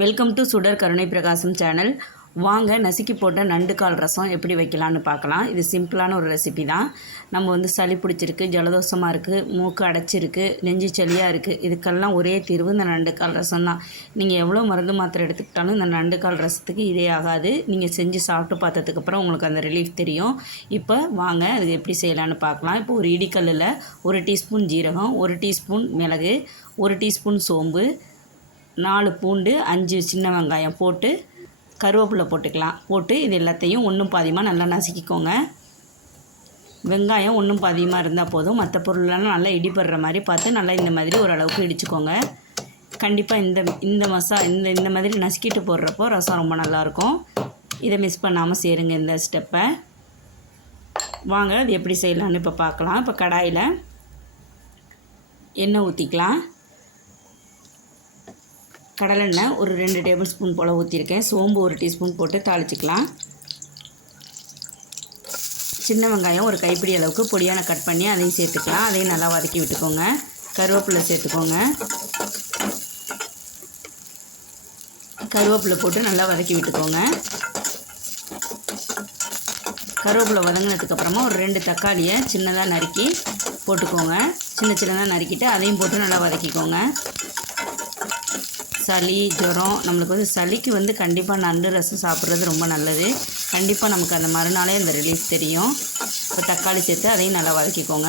Welcome to சுடர் கருணை பிரகாசம் சேனல். வாங்க நசுக்கி போட்ட நண்டு கால் ரசம் எப்படி வைக்கலான்னு பார்க்கலாம். இது சிம்பிளான ஒரு ரெசிபி தான். நம்ம சளி பிடிச்சிருக்கு, ஜலதோஷமாக இருக்குது, மூக்கு அடைச்சிருக்கு, நெஞ்சு சளியாக இருக்குது, இதுக்கெல்லாம் ஒரே தீர்வு இந்த நண்டு கால் ரசம் தான். நீங்கள் எவ்வளோ மருந்து மாத்திரை எடுத்துக்கிட்டாலும் இந்த நண்டு கால் ரசத்துக்கு இதே ஆகாது. நீங்கள் செஞ்சு சாப்பிட்டு பார்த்ததுக்கப்புறம் உங்களுக்கு அந்த ரிலீஃப் தெரியும். இப்போ வாங்க அது எப்படி செய்யலான்னு பார்க்கலாம். இப்போ ஒரு இடிக்கல்லில் 1 டீஸ்பூன் ஜீரகம், 1 டீஸ்பூன் மிளகு, 1 டீஸ்பூன் சோம்பு, 4 பூண்டு, 5 சின்ன வெங்காயம் போட்டு கருவேப்பிலை போட்டுக்கலாம். போட்டு இது எல்லாத்தையும் ஒன்றும் பாதியமாக நல்லா நசுக்கிக்கோங்க. வெங்காயம் ஒன்றும் பாதியமாக இருந்தால் போதும். மற்ற பொருளெல்லாம் நல்லா இடிப்படுற மாதிரி பார்த்து நல்லா இந்த மாதிரி ஓரளவுக்கு இடிச்சுக்கோங்க. கண்டிப்பாக இந்த மாதிரி நசுக்கிட்டு போடுறப்போ ரசம் ரொம்ப நல்லாயிருக்கும். இதை மிஸ் பண்ணாமல் சேருங்க இந்த ஸ்டெப்பை. வாங்க அது எப்படி செய்யலான்னு இப்போ பார்க்கலாம். இப்போ கடாயில் எண்ணெய் ஊற்றிக்கலாம். கடலெண்ணெய் ஒரு 2 டேபிள் ஸ்பூன் போல் ஊற்றிருக்கேன். சோம்பு 1 டீஸ்பூன் போட்டு தாளிச்சிக்கலாம். சின்ன வெங்காயம் ஒரு கைப்பிடி அளவுக்கு பொடியான கட் பண்ணி அதையும் சேர்த்துக்கலாம். அதையும் நல்லா வதக்கி விட்டுக்கோங்க. கருவேப்பிலை சேர்த்துக்கோங்க. கருவேப்பிலை போட்டு நல்லா வதக்கி விட்டுக்கோங்க. கருவேப்பிலை வதங்கினதுக்கப்புறமா ஒரு 2 தக்காளியை சின்னதாக நறுக்கி போட்டுக்கோங்க. சின்னதாக நறுக்கிட்டு அதையும் போட்டு நல்லா வதக்கிக்கோங்க. சளி, ஜுரம், நம்மளுக்கு சளிக்கு கண்டிப்பாக நண்டு ரசம் சாப்பிட்றது ரொம்ப நல்லது. கண்டிப்பாக நமக்கு அந்த மறுநாளே அந்த ரிலீஃப் தெரியும். இப்போ தக்காளி சேர்த்து அதையும் நல்லா வதக்கிக்கோங்க.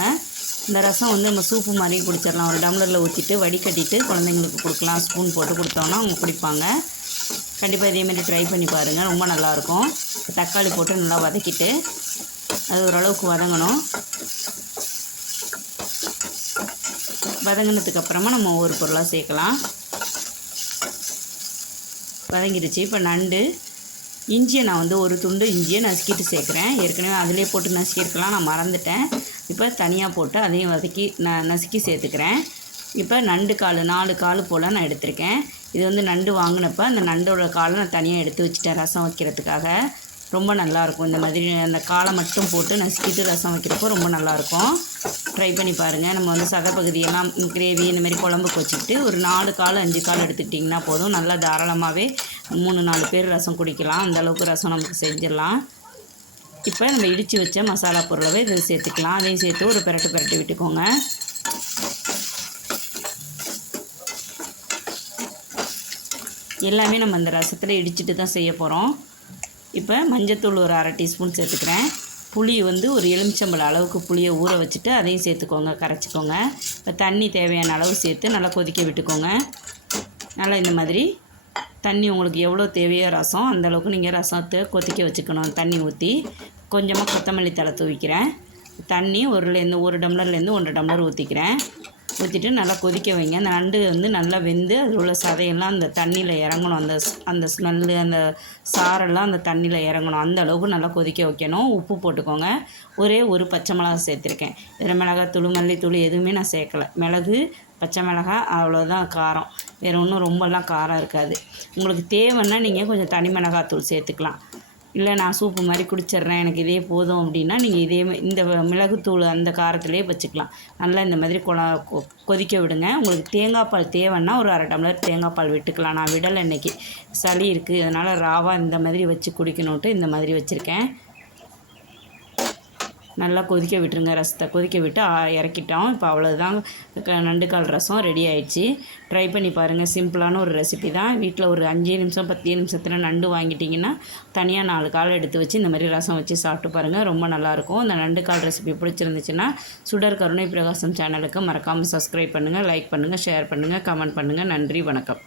இந்த ரசம் நம்ம சூப்பு மாதிரி குடிச்சிடலாம். ஒரு டம்ளரில் ஊற்றிட்டு வடிகட்டிட்டு குழந்தைங்களுக்கு கொடுக்கலாம். ஸ்பூன் போட்டு கொடுத்தோன்னா அவங்க குடிப்பாங்க. கண்டிப்பாக இதேமாதிரி ட்ரை பண்ணி பாருங்கள், ரொம்ப நல்லாயிருக்கும். தக்காளி போட்டு நல்லா வதக்கிட்டு அது ஓரளவுக்கு வதங்கணும். வதங்கினதுக்கப்புறமா நம்ம ஒவ்வொரு பொருளாக சேர்க்கலாம். வதங்கிடுச்சு. இப்போ நண்டு, இஞ்சியை நான் ஒரு துண்டு இஞ்சியை நசுக்கிட்டு சேர்க்குறேன். ஏற்கனவே அதிலே போட்டு நசுக்கியிருக்கலாம், நான் மறந்துட்டேன். இப்போ தனியாக போட்டு அதையும் வதக்கி நசுக்கி சேர்த்துக்கிறேன். இப்போ நண்டு கால் 4 கால் போல் நான் எடுத்திருக்கேன். இது நண்டு வாங்கினப்போ அந்த நண்டோட காலை நான் தனியாக எடுத்து வச்சுட்டேன் ரசம் வைக்கிறதுக்காக. ரொம்ப நல்லாயிருக்கும். இந்த மாதிரி அந்த காலை மட்டும் போட்டு நசுக்கிட்டு ரசம் வைக்கிறப்போ ரொம்ப நல்லாயிருக்கும். ட்ரை பண்ணி பாருங்கள். நம்ம சதைப்பகுதியெல்லாம் கிரேவி இந்த மாதிரி குழம்புக்கு வச்சுக்கிட்டு ஒரு 4 கால் 5 கால் எடுத்துக்கிட்டிங்கன்னா போதும். நல்லா தாராளமாகவே 3-4 பேர் ரசம் குடிக்கலாம். அந்தளவுக்கு ரசம் நமக்கு செஞ்சிடலாம். இப்போ நம்ம இடித்து வச்ச மசாலா பொருளவே இதை சேர்த்துக்கலாம். அதையும் சேர்த்து ஒரு பிரட்டி விட்டுக்கோங்க. எல்லாமே நம்ம அந்த ரசத்தில் இடிச்சிட்டு தான் செய்ய போகிறோம். இப்போ மஞ்சத்தூள் ஒரு 1/2 டீஸ்பூன் சேர்த்துக்கிறேன். புளி ஒரு எலுமிச்சம்பழம் அளவுக்கு புளியை ஊற வச்சுட்டு அதையும் சேர்த்துக்கோங்க, கரைச்சிக்கோங்க. இப்போ தண்ணி தேவையான அளவு சேர்த்து நல்லா கொதிக்க விட்டுக்கோங்க. நல்லா இந்த மாதிரி தண்ணி உங்களுக்கு எவ்வளோ தேவையோ ரசம் அந்தளவுக்கு நீங்கள் ரசத்தை கொதிக்க வச்சுக்கணும். தண்ணி ஊற்றி கொஞ்சமாக கொத்தமல்லி தழை தூவிக்கிறேன். தண்ணி 1 டம்ளர்லேருந்து 1 டம்ளர் ஊற்றிக்கிறேன். ஊற்றிட்டு நல்லா கொதிக்க வைங்க. அந்த நண்டு நல்லா வெந்து அதில் உள்ள சதையெல்லாம் அந்த தண்ணியில் இறங்கணும். அந்த ஸ்மெல்லு, அந்த சாரெல்லாம் அந்த தண்ணியில் இறங்கணும். அந்த அளவுக்கு நல்லா கொதிக்க வைக்கணும். உப்பு போட்டுக்கோங்க. ஒரே ஒரு பச்சை மிளகா சேர்த்துருக்கேன். இதில் மிளகாத்தூள், மல்லித்தூள் எதுவுமே நான் சேர்க்கலை. மிளகு, பச்சை மிளகாய், அவ்வளோதான் காரம். வேறு ஒன்றும் ரொம்பலாம் காரம் இருக்காது. உங்களுக்கு தேவைன்னா நீங்கள் கொஞ்சம் தனி மிளகாத்தூள் சேர்த்துக்கலாம். இல்லை நான் சூப்பு மாதிரி குடிச்சிட்றேன், எனக்கு இதே போதும் அப்படின்னா நீங்கள் இந்த மிளகுத்தூள் அந்த காரத்துலேயே வச்சுக்கலாம். நல்லா இந்த மாதிரி கொதிக்க விடுங்க. உங்களுக்கு தேங்காய் பால் தேவைன்னா ஒரு 1/2 டம்ளர் தேங்காய் பால் விட்டுக்கலாம். நான் விடலை, இன்றைக்கி சளி இருக்குது, அதனால் ராவாக இந்த மாதிரி வச்சு குடிக்கணுன்ட்டு இந்த மாதிரி வச்சுருக்கேன். நல்லா கொதிக்க விட்டுருங்க. ரசத்தை கொதிக்க விட்டு இறக்கிட்டோம். இப்போ அவ்வளோதான், நண்டுக்கால் ரசம் ரெடி ஆயிடுச்சு. ட்ரை பண்ணி பாருங்கள். சிம்பிளான ஒரு ரெசிபி தான். வீட்டில் ஒரு 5 நிமிஷம் 10 நிமிஷத்தில் நண்டு வாங்கிட்டிங்கன்னா தனியாக 4 கால் எடுத்து வச்சு இந்த மாதிரி ரசம் வச்சு சாப்பிட்டு பாருங்கள், ரொம்ப நல்லாயிருக்கும். இந்த நண்டுக்கால் ரெசிபி பிடிச்சிருந்துச்சுன்னா சுடர் கருணை பிரகாசம் சேனலுக்கு மறக்காமல் சப்ஸ்கிரைப் பண்ணுங்கள், லைக் பண்ணுங்கள், ஷேர் பண்ணுங்கள், கமெண்ட் பண்ணுங்கள். நன்றி, வணக்கம்.